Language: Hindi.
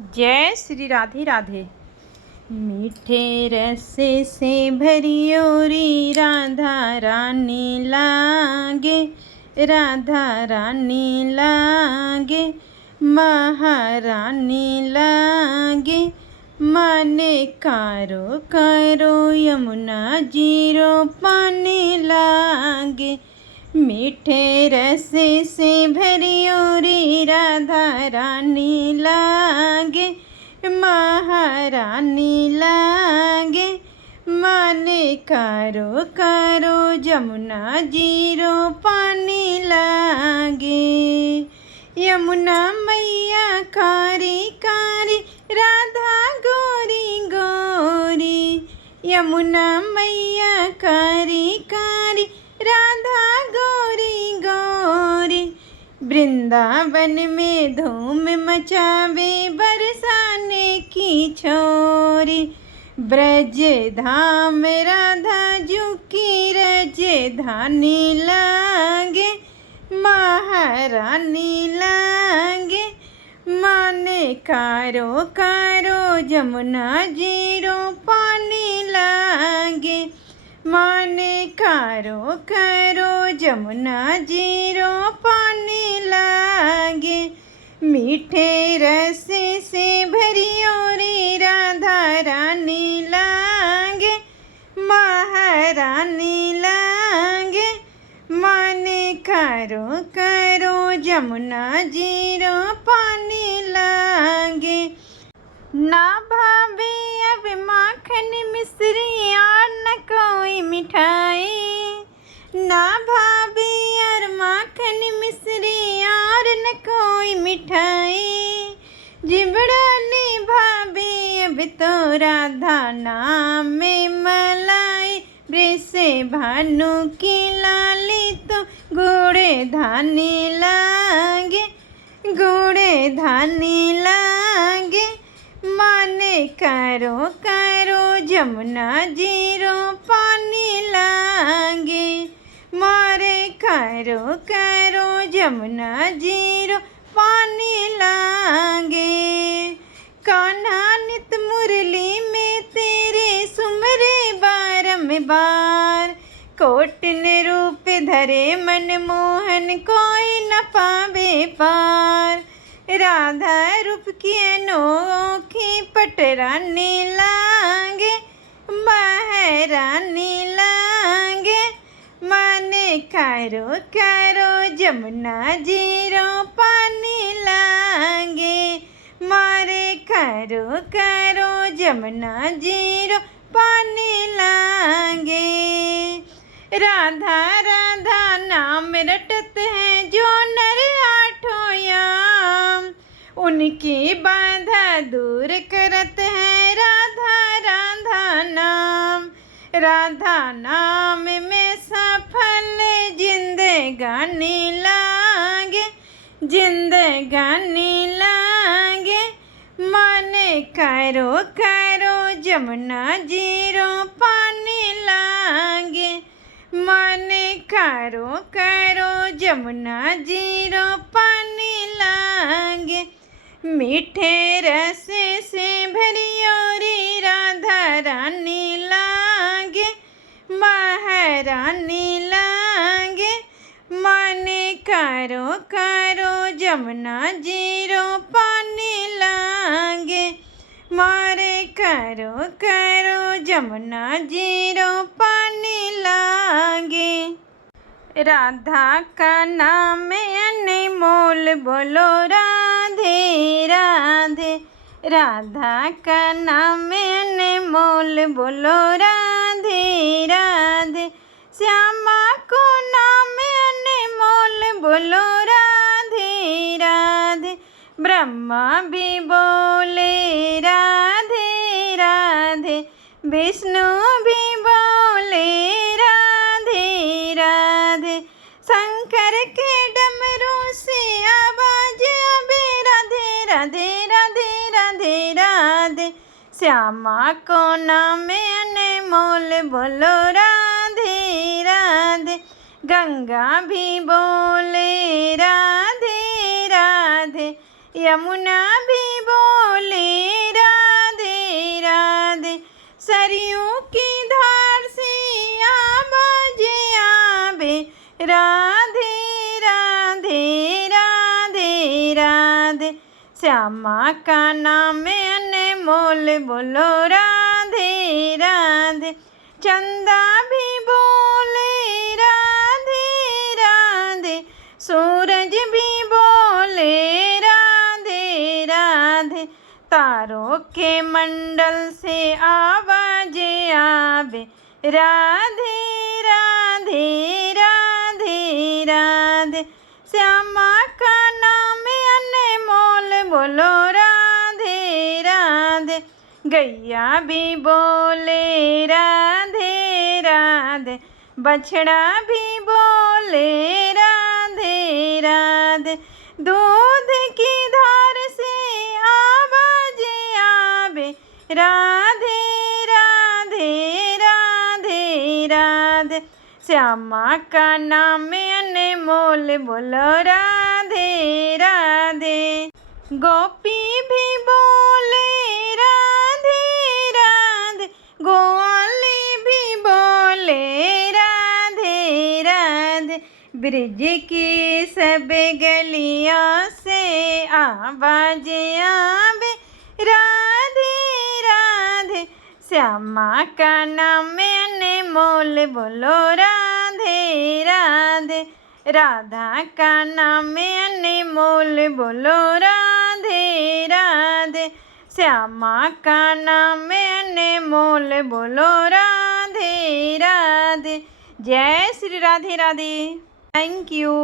जय श्री राधे राधे। मीठे रस से भरी ओरी राधा रानी लागे, राधा रानी लागे, महारानी लागे। माने कारो कारो यमुना जीरो पानी लागे। मीठे रस से भरी ओरी राधा रानी लागे, महारानी लागे। माने कारो कारो जमुना जीरो पानी लागे। यमुना मैया कारी कारी, राधा गोरी गोरी। यमुना मैया कारी कारी, राधा गोरी गोरी। वृंदावन में धूम मचावे बरसाने की छोरी। ब्रज धाम राधा जू की राजधानी लागे, महारानी लागे। माने कारो कारो जमुना जीरो पानी लागे। माने कारो कारो जमुना जीरो पानी लागे। मीठे रस से भरी ओरी राधा रानी लागे, महारानी लागे। माने कारो कारो जमुना जीरो पानी लागे। ना भावे अब माखन मिश्री और न कोई मिठाई। ना भावे और माखन मिश्री और न कोई मिठाई। जिबड़ा ने भावे अब तो राधा नाम में मलाई। वृषे भानु की लाली तो घोड़े धानी लागे, घोड़े धानी लागे। माने कारो कारो जमुना जीरो पानी लागे। मारे कारो कारो जमुना जीरो पानी लागे। कान्हा नित मुरली में तेरे सुमरे बारंबार। कोट ने रूप धरे मन मोहन कोई न पावे पार। राधा रूप की अनोखी पटरानी लागे, महारानी लागे। माने कारो कारो जमुना जीरो पानी लागे। मारे कारो कारो जमुना जीरो पानी लागे। राधा राधा नाम रटत है जो नर आठों याम। उनकी बाधा दूर करत है राधा राधा नाम। राधा नाम में सफल जिंदगानी लागे, जिंदगानी लागे। माने कारो कारो जमुना जीरो पानी लागे। माने कारो कारो जमुना जीरो पानी लागे। मीठे रस से भरी ओरी राधा रानी लागे, महारानी लागे। माने कारो कारो जमुना जीरो पानी लागे। मारे कारो कारो जमुना जीरो पानी लागे। राधा का नाम अनमोल बोलो राधे राधे। राधा का नाम अनमोल बोलो राधे राधे। श्यामा को नाम अनमोल बोलो राधे राधे। ब्रह्मा भी बोले राधे राधे। विष्णु भी बोले राधे राधे। शंकर के डमरू से आवाज आवे राधे राधे राधे राधे राधे। श्यामा को नाम अनमोल बोलो राधे राधे। गंगा भी बोले राधे राधे। यमुना भी बोले श्यामा का नाम अनमोल बोलो राधे राधे। चंदा भी बोले राधे राधे, सूरज भी बोले राधे राधे, तारों के मंडल से आवाज आवे राधे राधे राधे राधे। श्यामा का नाम अनमोल बोलो राधे राधे। गैया भी बोले राधे राधे, बछड़ा भी बोले राधे राधे, दूध की धार से आवाज आवे राधे राधे राधे राधे। श्यामा का नाम अनमोल बोलो राधे राधे। गोपी भी बोले राधे राधे, ग्वाली भी बोले राधे राधे, ब्रिज की सब गलियों से आवाज आवे राधे राधे। श्यामा का नाम अनमोल बोलो राधे राधे। राधा का नाम अनमोल बोलो राधे राधे। श्यामा का नाम अनमोल बोलो राधे राधे। जय श्री राधे राधे। Thank you.